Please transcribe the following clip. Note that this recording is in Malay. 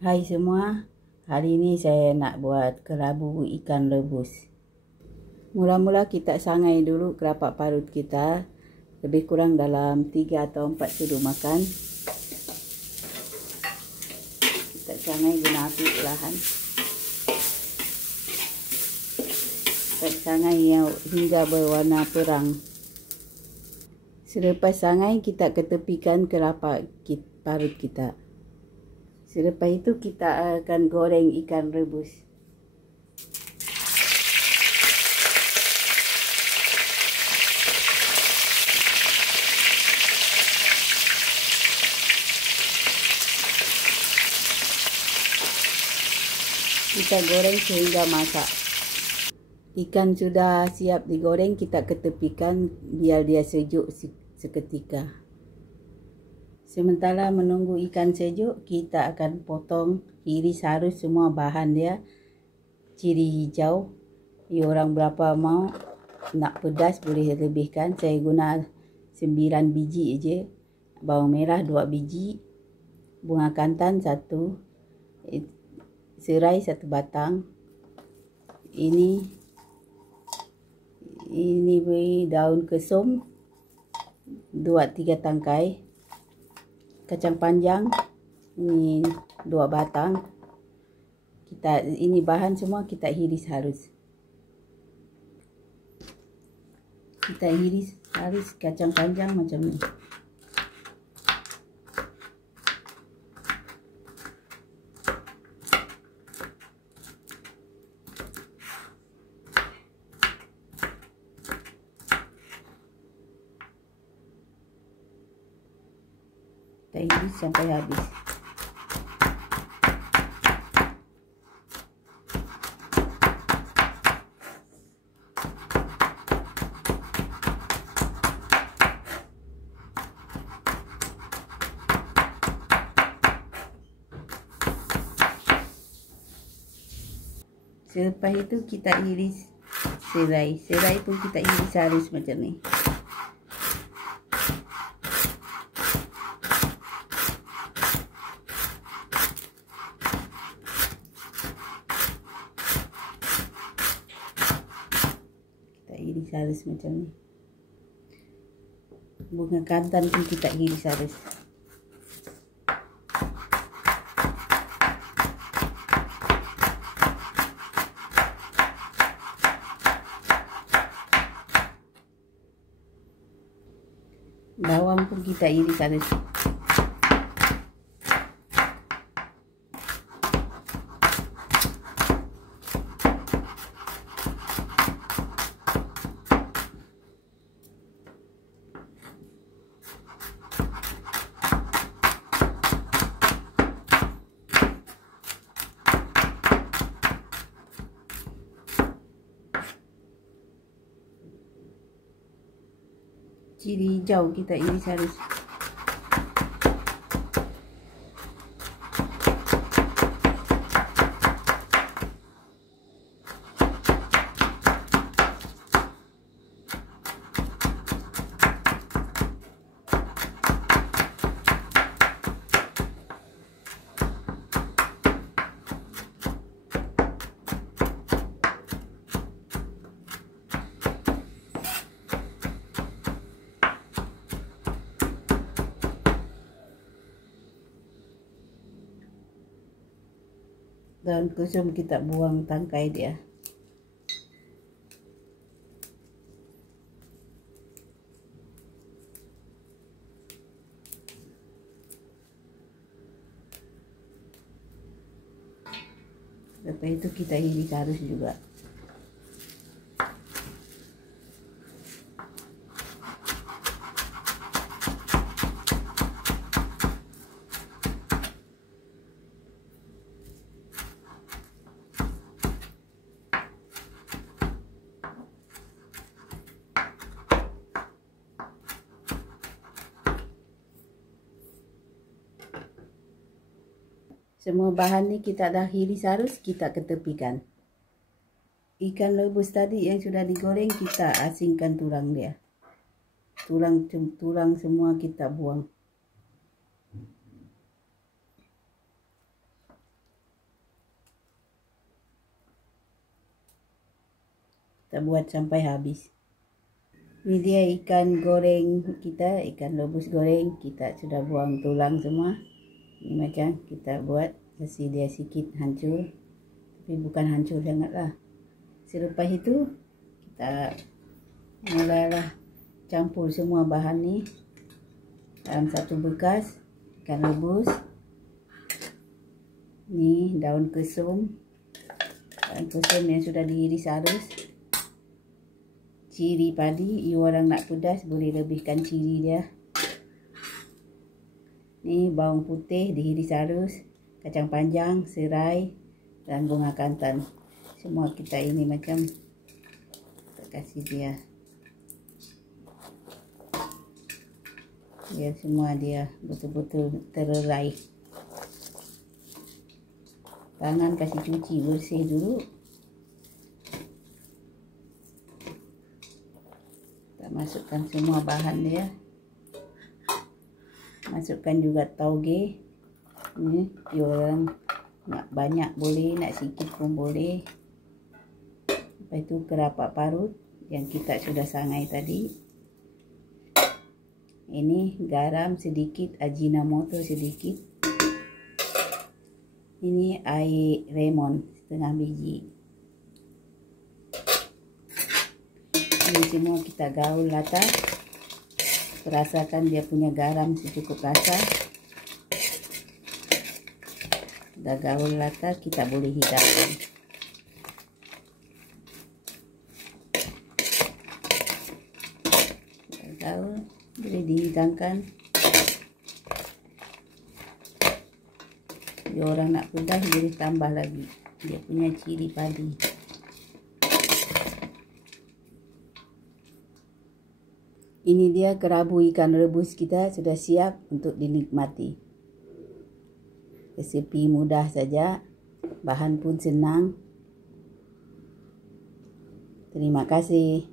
Hai semua, hari ini saya nak buat kerabu ikan rebus. Mula-mula kita sangai dulu kerapak parut kita, lebih kurang dalam 3 atau 4 sudut makan. Kita sangai guna api perlahan. Kita sangai hingga berwarna perang. Selepas sangai kita ketepikan kerapak parut kita. Selepas itu kita akan goreng ikan rebus. Kita goreng sehingga masak. Ikan sudah siap digoreng, kita ketepikan biar dia sejuk seketika. Sementara menunggu ikan sejuk, kita akan potong, iris halus semua bahan dia. Ciri hijau, orang berapa mau, nak pedas boleh lebihkan. Saya guna 9 biji aja. Bawang merah 2 biji, bunga kantan 1, serai 1 batang. Ini daun kesum 2-3 tangkai. Kacang panjang ini 2 batang. Ini bahan semua kita iris halus. Kita iris halus kacang panjang macam ni. Kita iris sampai habis. Selepas itu kita iris serai. Serai pun kita iris halus macam ni. Iris halus macam ni. Bunga kantan pun kita iris halus. Bawang pun kita iris halus. Ciri hijau kita iris halus. Daun kesum kita buang tangkai dia. Lepas itu kita iris halus juga. Semua bahan ni kita dah iris halus, kita ketepikan. Ikan rebus tadi yang sudah digoreng kita asingkan tulang dia. Tulang semua kita buang. Kita buat sampai habis. Ini dia ikan goreng kita, ikan rebus goreng. Kita sudah buang tulang semua. Ini macam kita buat, kasih dia sikit hancur. Tapi bukan hancur sangatlah. Selepas itu kita mulailah campur semua bahan ni dalam satu bekas. Ikan rebus. Ni daun kesum. Daun kesum yang sudah diiris halus. Ciri padi, you orang nak pedas boleh lebihkan ciri dia. Ni bawang putih diiris halus, kacang panjang, serai dan bunga kantan. Semua kita ini macam kita kasih dia. Biar semua dia betul-betul tererai. Tangan kasih cuci bersih dulu. Masukkan semua bahan dia. Masukkan juga tauge. Ini orang nak banyak boleh, nak sikit pun boleh. Lepas itu kelapa parut yang kita sudah sangai tadi. Ini garam sedikit, ajinomoto sedikit. Ini air lemon setengah biji. Ini semua kita gaul rata. Rasakan dia punya garam secukup rasa. Dah gaul rata, kita boleh hidupkan. Gaul boleh dihidangkan. Dia orang nak pedas boleh tambah lagi. Dia punya ciri padi. Ini dia kerabu ikan rebus kita sudah siap untuk dinikmati. Resepi mudah saja, bahan pun senang. Terima kasih.